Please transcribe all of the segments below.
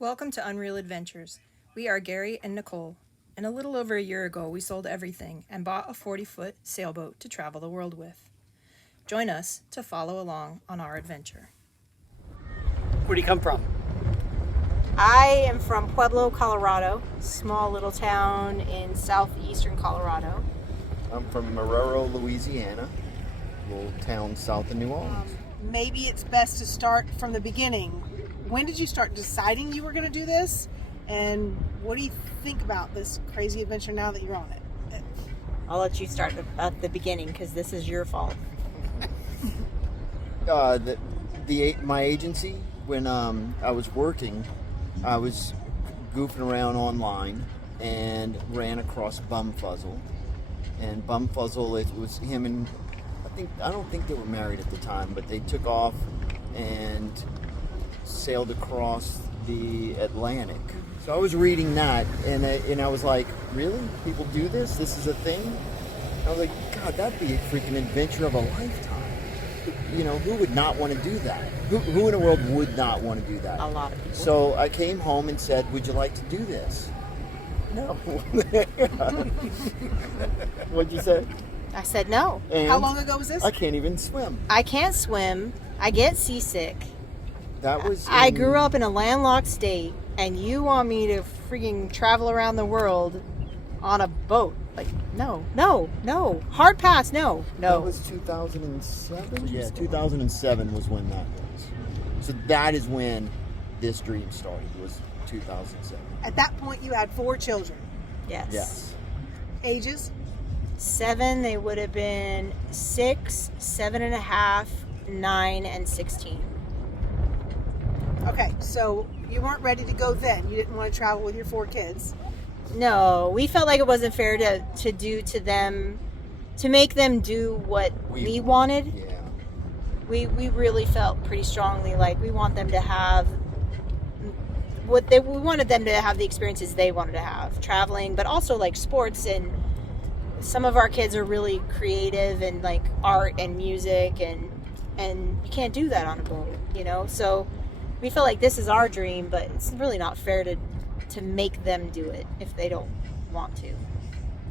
Welcome to Unreal Adventures. We are Gary and Nicole, and a little over a year ago we sold everything and bought a 40-foot sailboat to travel the world with. Join us to follow along on our adventure. Where do you come from? I am from Pueblo, Colorado, small little town in southeastern Colorado. I'm from Marrero, Louisiana, little town south of New Orleans. Maybe it's best to start from the beginning. When did you start deciding you were going to do this? And what do you think about this crazy adventure now that you're on it? I'll let you start at the beginning because this is your fault. My agency, when I was working, I was goofing around online and ran across Bumfuzzle. And Bumfuzzle, it was him and I don't think they were married at the time, but they took off and sailed across the Atlantic. So I was reading that, and I was like, really? People do this? This is a thing? And I was like, God, that'd be a freaking adventure of a lifetime. You know, who would not want to do that? Who in the world would not want to do that? A lot of people. So I came home and said, would you like to do this? No. What'd you say? I said no. And How long ago was this? I can't even swim. I can't swim. I get seasick. That was. I grew up in a landlocked state, and you want me to freaking travel around the world on a boat? Like, no. Hard pass, no. That was 2007? Yeah, 2007 was when that was. So that is when this dream started, was 2007. At that point, you had 4 children. Yes. Yes. Ages? 7, they would have been 6, 7.5, 9, and 16. Okay, so you weren't ready to go then. You didn't want to travel with your 4 kids. No, we felt like it wasn't fair to do to them, to make them do what we wanted. Yeah. We really felt pretty strongly like we want them to have we wanted them to have the experiences they wanted to have, traveling, but also like sports. And some of our kids are really creative and like art and music, and you can't do that on a boat, you know. So we felt like this is our dream, but it's really not fair to make them do it if they don't want to.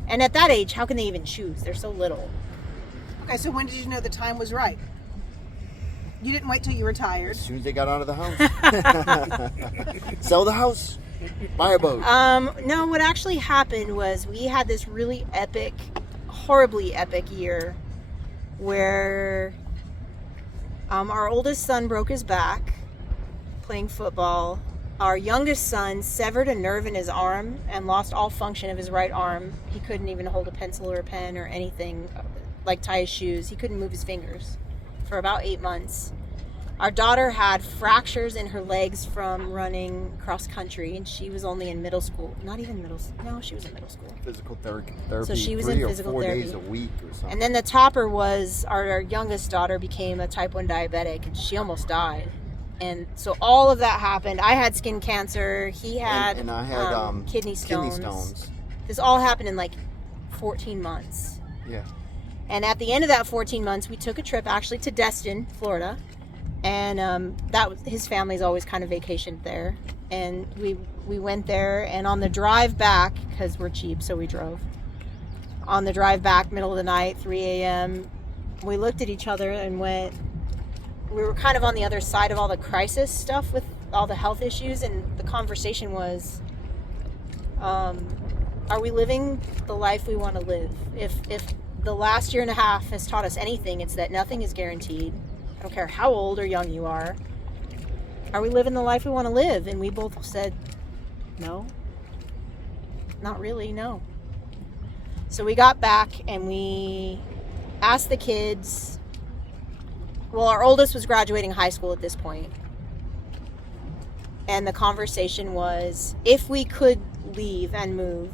And at that age, how can they even choose? They're so little. Okay, so when did you know the time was right? You didn't wait till you retired. As soon as they got out of the house. Sell the house, buy a boat. No, what actually happened was we had this really epic, horribly epic year where our oldest son broke his back playing football. Our youngest son severed a nerve in his arm and lost all function of his right arm. He couldn't even hold a pencil or a pen or anything, like tie his shoes. He couldn't move his fingers for about 8 months. Our daughter had fractures in her legs from running cross country, and she was only in middle school. Not even middle school. No, she was in middle school. Physical therapy. So she was 3 in or physical 4 therapy. days a week or something. And then the topper was our youngest daughter became a type 1 diabetic, and she almost died. And so all of that happened. I had skin cancer. He had, and I had kidney stones. Kidney stones. This all happened in like 14 months. Yeah. And at the end of that 14 months, we took a trip actually to Destin, Florida. And that was, his family's always kind of vacationed there. And we went there, and on the drive back, because we're cheap, so we drove. On the drive back, middle of the night, 3 a.m., we looked at each other and went, we were kind of on the other side of all the crisis stuff with all the health issues, and the conversation was, are we living the life we want to live? If the last year and a half has taught us anything, it's that nothing is guaranteed. I don't care how old or young you are. Are we living the life we want to live? And we both said, no. Not really, no. So we got back and we asked the kids. Well, our oldest was graduating high school at this point. And the conversation was, if we could leave and move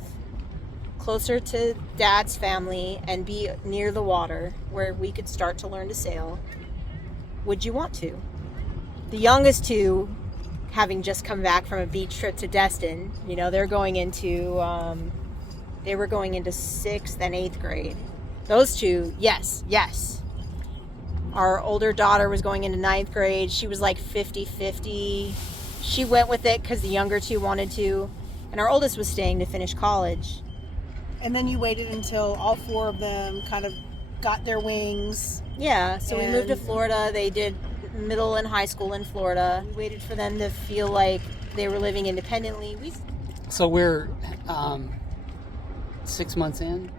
closer to Dad's family and be near the water where we could start to learn to sail, would you want to? The youngest two, having just come back from a beach trip to Destin, you know, they were going into 6th and 8th grade. Those two, yes. Our older daughter was going into 9th grade. She was like 50-50. she went with it because the younger two wanted to, and our oldest was staying to finish college. And then you waited until all 4 of them kind of got their wings. Yeah, so we moved to And- Florida. They did middle and high school in Florida. We waited for them to feel like they were living independently. So we're 6 months in,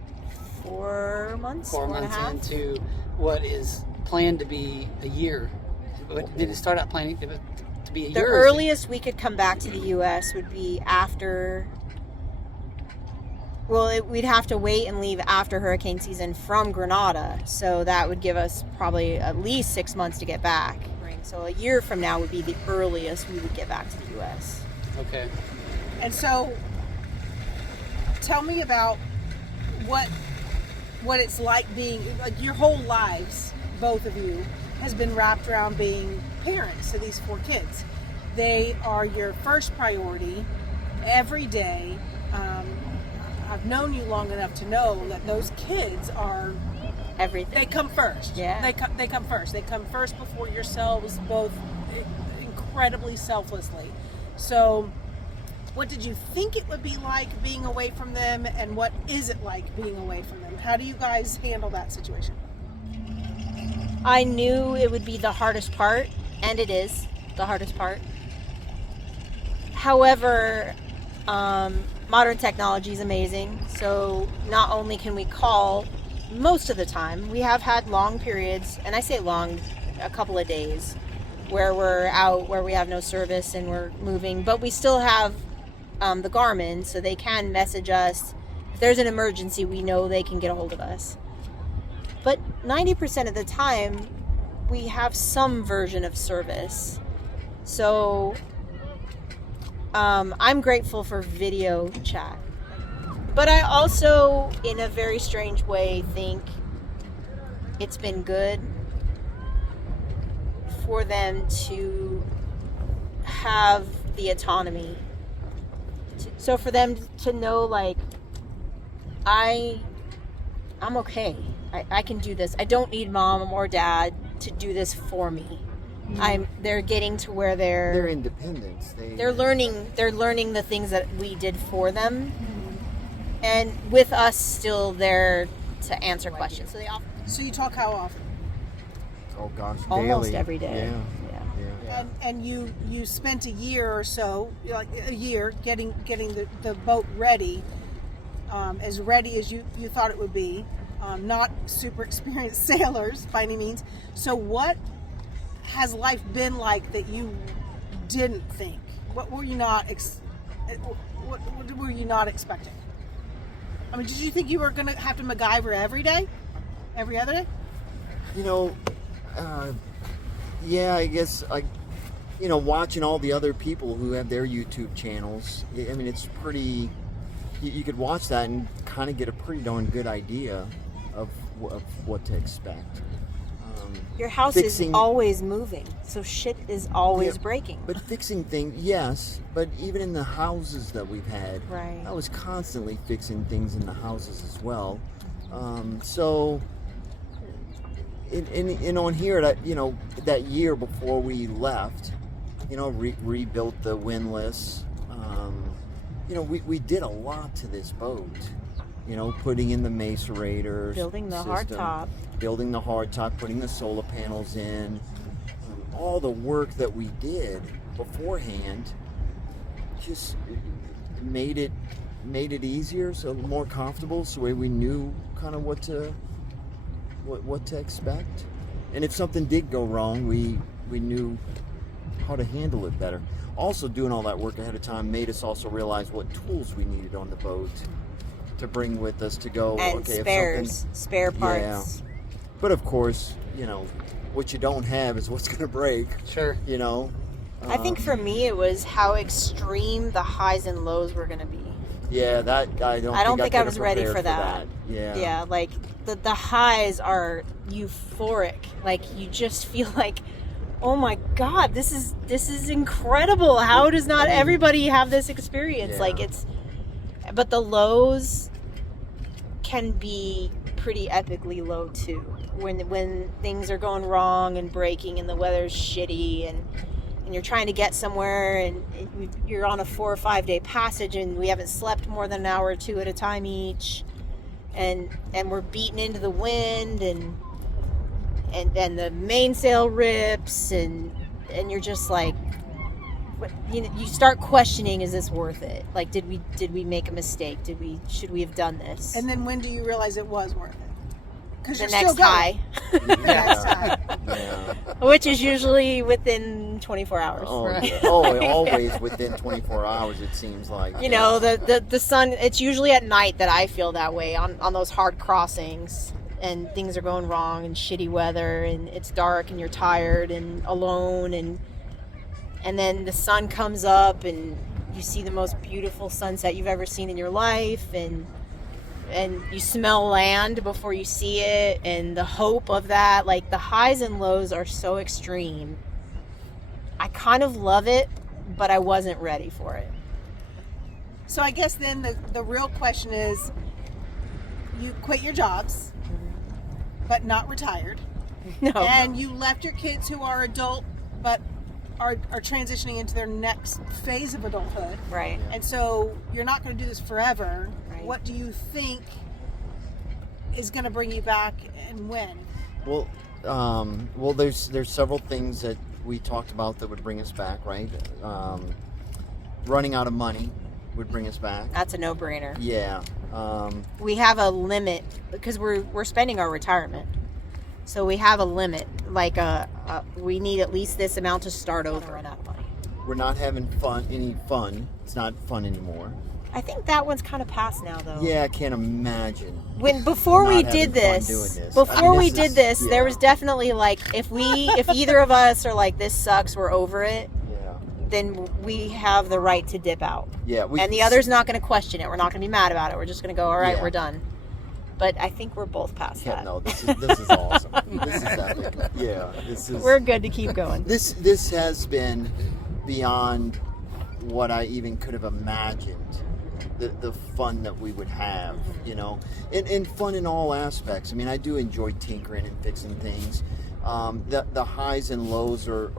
4 months, 4 4 and a months half. into what is planned to be a year. But did it start out planning to be a The year? or is it- earliest we could come back to the U.S. would be after. Well, we'd have to wait and leave after hurricane season from Grenada, so that would give us probably at least 6 months to get back. So a year from now would be the earliest we would get back to the U.S. Okay. And so, tell me about what it's like being, like, your whole lives, both of you, has been wrapped around being parents to these 4 kids. They are your first priority every day. I've known you long enough to know that those kids are, Everything. they come first. Yeah. They come first. They come first before yourselves, both incredibly selflessly. So, what did you think it would be like being away from them, and what is it like being away from them? How do you guys handle that situation? I knew it would be the hardest part, and it is the hardest part. However, modern technology is amazing. So not only can we call most of the time, we have had long periods, and I say long, a couple of days, where we're out, where we have no service and we're moving, but we still have the Garmin, so they can message us. If there's an emergency, we know they can get a hold of us. But 90% of the time, we have some version of service. So I'm grateful for video chat. But I also, in a very strange way, think it's been good for them to have the autonomy. So for them to know, like, I'm okay. I can do this. I don't need mom or dad to do this for me. They're getting to where Their independence. they're learning the things that we did for them, and with us still there to answer questions. So you talk how often? Oh gosh, Almost daily. every day. Yeah. And you spent a year or so, like a year, getting the boat ready, as ready as you thought it would be. Not super experienced sailors by any means. So what has life been like that you didn't think? What were you not what were you not expecting? I mean, did you think you were going to have to MacGyver every day? Every other day? You know, yeah, I guess watching all the other people who have their YouTube channels, I mean, it's pretty, you could watch that and kind of get a pretty darn good idea of what to expect. Your house is always moving, so shit is always breaking. But fixing things, yes, but even in the houses that we've had, Right. I was constantly fixing things in the houses as well. So, in on here, that year before we left, rebuilt the windlass. We did a lot to this boat. Putting in the macerator, Building the system, hardtop, putting the solar panels in, all the work that we did beforehand just made it easier, so more comfortable, so we knew kind of what to expect. And if something did go wrong, we knew how to handle it better. Also, doing all that work ahead of time made us also realize what tools we needed on the boat to bring with us to go. And okay, spare parts. Yeah. But of course, what you don't have is what's going to break. Sure. I think for me it was how extreme the highs and lows were going to be. Yeah, that I don't think I was ready for that. Yeah. Like the highs are euphoric. Like you just feel like, oh my God, this is incredible. How does not everybody have this experience? Yeah. But the lows can be pretty epically low too. When things are going wrong and breaking and the weather's shitty and and you're trying to get somewhere, and you're on a 4 or 5 day passage, and we haven't slept more than an hour or two at a time each, and we're beaten into the wind, and then the mainsail rips, and you're just like, you start questioning, is this worth it? Like, did we make a mistake? Should we have done this? And then when do you realize it was worth it? Because the you're next still high, Yeah. which is usually within 24 hours. Oh, yeah. Oh, always within 24 hours, it seems like. You know, the sun, it's usually at night that I feel that way on those hard crossings, and things are going wrong, and shitty weather, and it's dark, and you're tired and alone, and then the sun comes up, and you see the most beautiful sunset you've ever seen in your life, and you smell land before you see it, and the hope of that. Like, the highs and lows are so extreme. I kind of love it, but I wasn't ready for it. So I guess then the real question is, you quit your jobs, but not retired. No. And you left your kids who are adult, but are transitioning into their next phase of adulthood. Right. And so you're not going to do this forever. Right. What do you think is going to bring you back, and when? Well, there's several things that we talked about that would bring us back, right? Running out of money would bring us back. That's a no-brainer. Yeah. We have a limit because we're spending our retirement. So we have a limit, like we need at least this amount to start over. Run out of money. We're not having any fun. It's not fun anymore. I think that one's kind of past now, though. Yeah, I can't imagine. Before we not did having fun this, doing this. before I mean, we this did is- this, yeah. there was definitely like, if either of us are like, this sucks, we're over it, Yeah. then we have the right to dip out. Yeah. And the other's not going to question it. We're not going to be mad about it. We're just going to go, all right, Yeah. we're done. But I think we're both past Yeah, that. no, this is awesome. This is epic. Yeah, this is. We're good to keep going. This has been beyond what I even could have imagined. The fun that we would have, you know, and fun in all aspects. I mean, I do enjoy tinkering and fixing things. The highs and lows are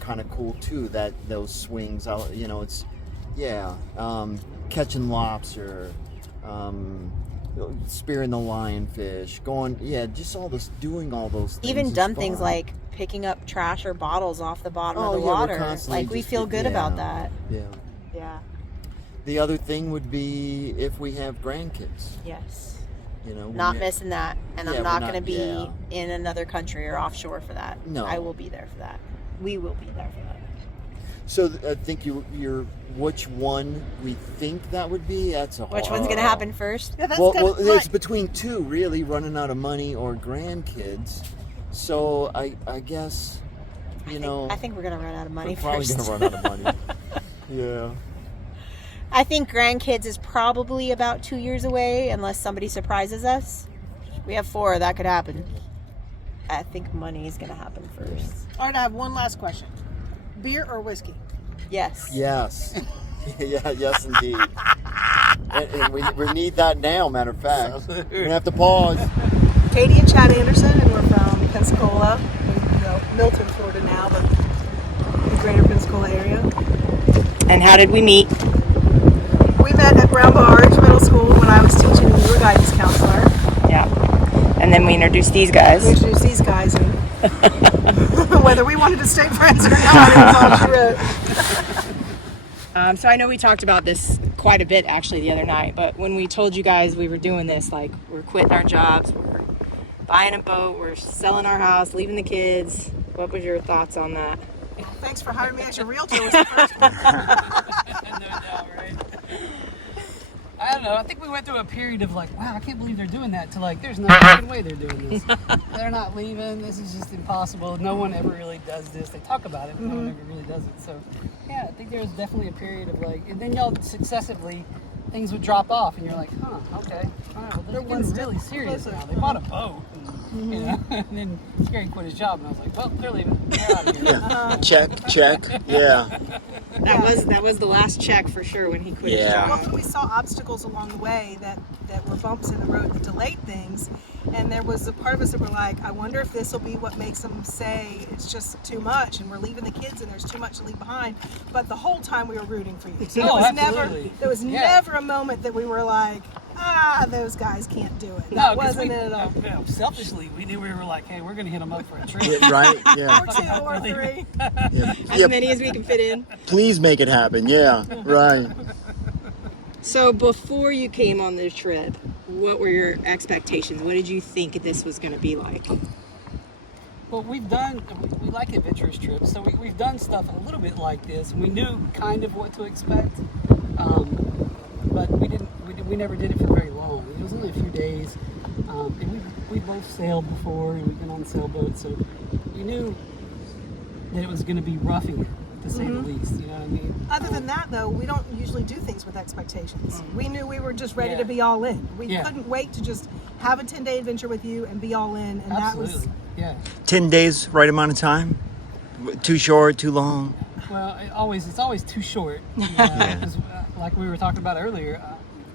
kind of cool too. That those swings, you know, it's catching lobster, spearing the lionfish, just doing all those things. Even is dumb fun. things like picking up trash or bottles off the bottom Oh, of the yeah, we're water. constantly Like, we just feel good about that. Yeah. Yeah. The other thing would be if we have grandkids. Yes. You know, Not we- missing that. And Yeah, I'm we're not not- going to be yeah. in another country or offshore for that. No. I will be there for that. We will be there for that. So I think you're which one we think that would be. That's a Which one's going to happen first? Yeah, that's Well, kind of it's between two, really, running out of money or grandkids. So I guess, I think we're going to run out of money we're probably first. going to run out of money. Yeah. I think grandkids is probably about 2 years away unless somebody surprises us. We have 4. That could happen. I think money is going to happen first. All right, I have one last question. Beer or whiskey? Yes. Yes. Yes, indeed. and we need that now, matter of fact. We're going to have to pause. Katie and Chad Anderson, and we're from Pensacola, Milton, Florida now, but the greater Pensacola area. And how did we meet? We met at Brown Barge Middle School when I was teaching and you were guidance counselor. Yeah. And then we introduced these guys. We introduced these guys, and whether we wanted to stay friends or not, it was all she wrote. So I know we talked about this quite a bit actually the other night, but when we told you guys we were doing this, like, we're quitting our jobs, we're buying a boat, we're selling our house, leaving the kids, what was your thoughts on that? Thanks for hiring me as your realtor was the first one. No doubt, right? I don't know. I think we went through a period of like, wow, I can't believe they're doing that, to like, there's no fucking way they're doing this. They're not leaving. This is just impossible. No one ever really does this. They talk about it, but no one ever really does it. So, yeah, I think there was definitely a period of like, and then y'all successively, things would drop off, and you're like, huh, okay. All right, well, they're getting really serious now. They bought a boat. And You know? And then Gary quit his job, and I was like, well, clearly they're out of here. Check. Yeah. That was the last check for sure when he quit his Yeah. Well, job. we saw obstacles along the way that were bumps in the road that delayed things, and there was a part of us that were like, I wonder if this will be what makes them say it's just too much, and we're leaving the kids, and there's too much to leave behind. But the whole time we were rooting for you. So Oh, there was Yeah. never a moment that we were like, those guys can't do it. No, That 'cause wasn't it at all. Selfishly, we knew we were like, hey, we're going to hit them up for a trip. Yeah, right. Yeah. Or two or three. Yeah. As Yep. many as we can fit in. Please make it happen. Yeah. Right. So before you came on this trip, what were your expectations? What did you think this was going to be like? Well, we like adventurous trips, so we've done stuff a little bit like this, and we knew kind of what to expect, but we never did it for very long. It was only a few days, and we both sailed before, and we've been on sailboats, so we knew that it was going to be roughing it, to say the least. You know what I mean? Other than that, though, we don't usually do things with expectations. We knew we were just ready Yeah. to be all in. We Yeah. couldn't wait to just have a 10-day adventure with you and be all in, and Absolutely. that was 10 days, right amount of time? Too short, too long? Well, it's always too short. You know, 'cause, like we were talking about earlier,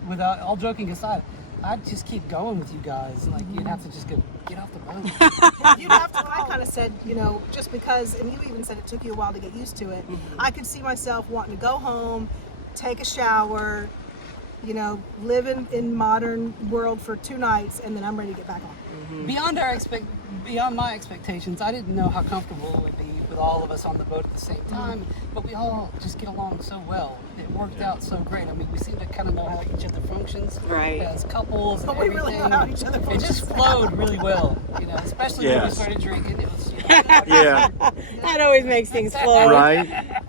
without all joking aside, I'd just keep going with you guys. Like you'd have to just go get off the boat. you'd have to. I kind of said, just because, and you even said it took you a while to get used to it. I could see myself wanting to go home, take a shower, live in modern world for 2 nights, and then I'm ready to get back on. Beyond my expectations, I didn't know how comfortable it would be with all of us on the boat at the same time. But we all just get along so well. It worked out so great. I mean, we seem to kind of know how each other functions Right. as couples. But and we really everything. know how each other It functions. just flowed really well. Especially when we Yes. started drinking. It was. Yeah. That always makes things flow. Right?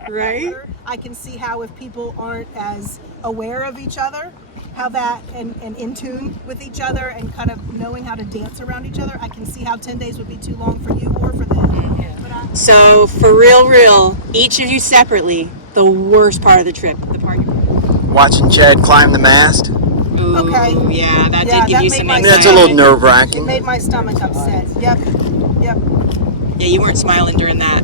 Right? I can see how if people aren't as aware of each other, how that and in tune with each other and kind of knowing how to dance around each other, I can see how 10 days would be too long for you or for them. Yeah. But So for real, each of you separately, the worst part of the trip, the part you Watching Chad climb the mast? Ooh, Okay. yeah, that Yeah, did give that you made some my- anxiety. That's a little nerve it wracking. made my stomach upset. Yep. Yeah, you weren't smiling during that.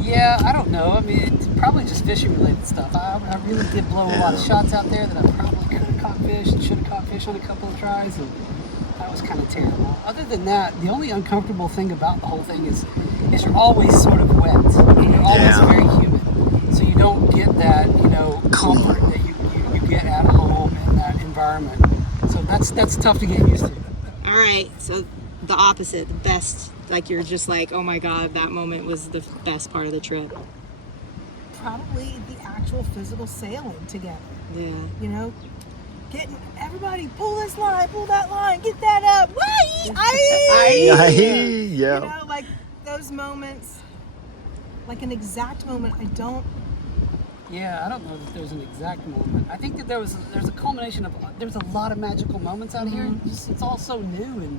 Yeah, I don't know. I mean, it's probably just fishing related stuff. I really did blow a lot of shots out there that I probably could have caught fish and should have caught fish on a couple of tries, and that was kind of terrible. Other than that, the only uncomfortable thing about the whole thing is you're always sort of wet. You're always Yeah. very humid, so you don't get that comfort that you get at home in that environment. So that's tough to get used to. All right, so the opposite, the best, like you're just like, oh my God, that moment was the best part of the trip. Probably the actual physical sailing together. Yeah. Getting everybody pull this line, pull that line, get that up. Yeah. Like those moments, like an exact moment. I don't. Yeah, I don't know that there's an exact moment. I think that there's a culmination of there's a lot of magical moments out here. It's all so new and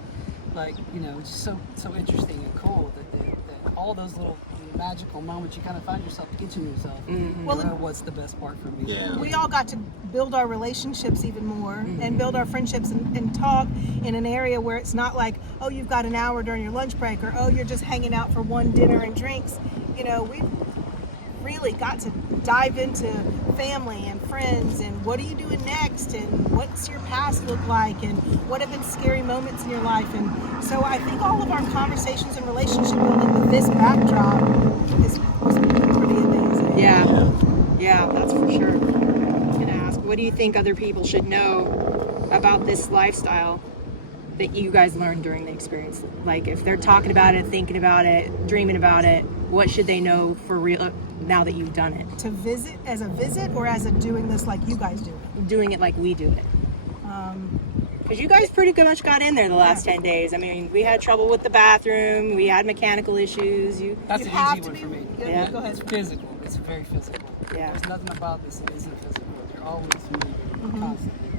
it's just so interesting and cool that all those little magical moments you kind of find yourself itching yourself. Well, What's the best part for me? Yeah. We all got to build our relationships even more and build our friendships and talk in an area where it's not like, oh, you've got an hour during your lunch break, or oh, you're just hanging out for one dinner and drinks. We really got to dive into family and friends and what are you doing next and what's your past look like and what have been scary moments in your life. And so I think all of our conversations and relationship building with this backdrop was pretty amazing. Yeah, that's for sure. I'm gonna ask, what do you think other people should know about this lifestyle that you guys learned during the experience? Like if they're talking about it, thinking about it, dreaming about it, what should they know for real now that you've done it? To visit as a visit or as a doing this like you guys do it? Doing it like we do it. Because you guys pretty much got in there the last 10 days. I mean, we had trouble with the bathroom, we had mechanical issues. That's You an have easy to one be- for me. yeah, go ahead. It's physical. It's very physical. Yeah. There's nothing about this that isn't physical. You're always moving constantly.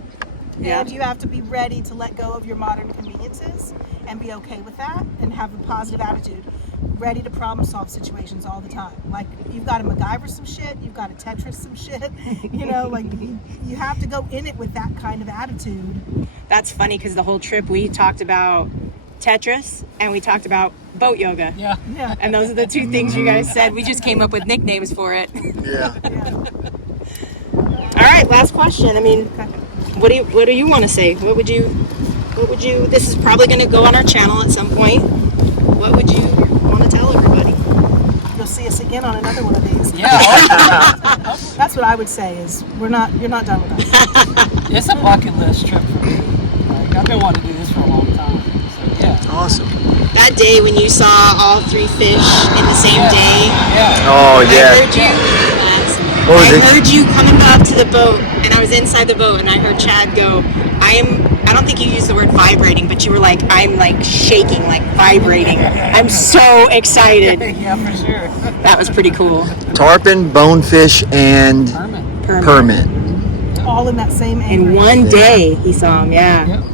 Yeah. And you have to be ready to let go of your modern conveniences and be okay with that and have a positive attitude. ready to problem solve situations all the time. Like, you've got to MacGyver some shit, you've got to Tetris some shit. You know, like, you have to go in it with that kind of attitude. That's funny because the whole trip we talked about Tetris and we talked about boat yoga. Yeah. Yeah. And those are the two things you guys said. We just came up with nicknames for it. Yeah. All right, last question. I mean, what do you want to say? What would you this is probably going to go on our channel at some point. What would you want to tell everybody? You'll see us again on another one of these. Yeah. That's what I would say is you're not done with us. It's a bucket list trip for me. Like, I've been wanting to do this for a long time. So yeah. Awesome. That day when you saw all 3 fish in the same day. Yeah. Oh, I yeah. heard you. What was I it? heard you coming up to the boat, and I was inside the boat, and I heard Chad go, I don't think you used the word vibrating, but you were like, I'm like shaking, like vibrating. I'm so excited. Yeah, for sure. That was pretty cool. Tarpon, bonefish, and permit. All in that same In angle. one day, he saw him, yeah. Yep.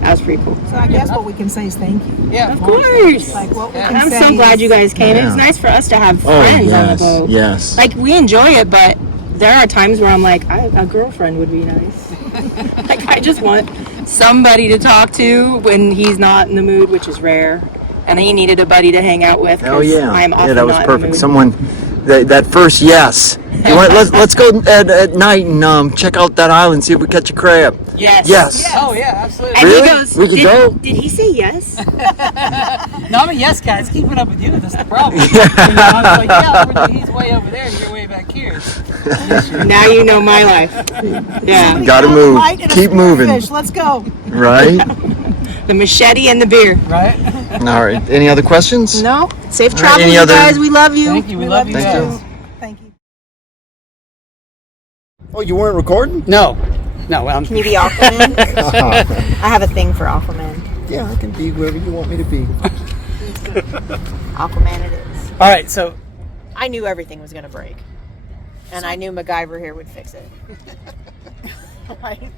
That was pretty cool. So I guess what we can say is thank you. Yeah, Of course. Like, what we Yeah. can I'm say so glad is- you guys came. It was Yeah. nice for us to have Oh, friends on the yes. boat. Yes. Like, we enjoy it, but there are times where I'm like, a girlfriend would be nice. Like, I just want somebody to talk to when he's not in the mood, which is rare. And he needed a buddy to hang out with. 'cause Oh yeah. I'm often Yeah, that was not in the perfect. mood. Someone, that first yes. You want, let's go at night and check out that island, see if we catch a crab. Yes. Yes. Oh yeah, absolutely. And Really? he goes, We could go? did he say yes? No, I'm a yes guy. It's keeping up with you. That's the problem. You know, I was like, yeah, he's way over there and you're way back here. Now you know my life. Yeah. Somebody Gotta get on the move. light and a Keep moving. spearfish. Let's go. Right? The machete and the beer. Right? All right. Any other questions? No. Safe right, travels, any you other- guys. We love you. Thank you. We love you Thank guys. you. Thank you. Oh, you weren't recording? No. No, I'm Can you be Aquaman? I have a thing for Aquaman. Yeah, I can be wherever you want me to be. Aquaman it is. All right, so I knew everything was going to break. And I knew MacGyver here would fix it. Right.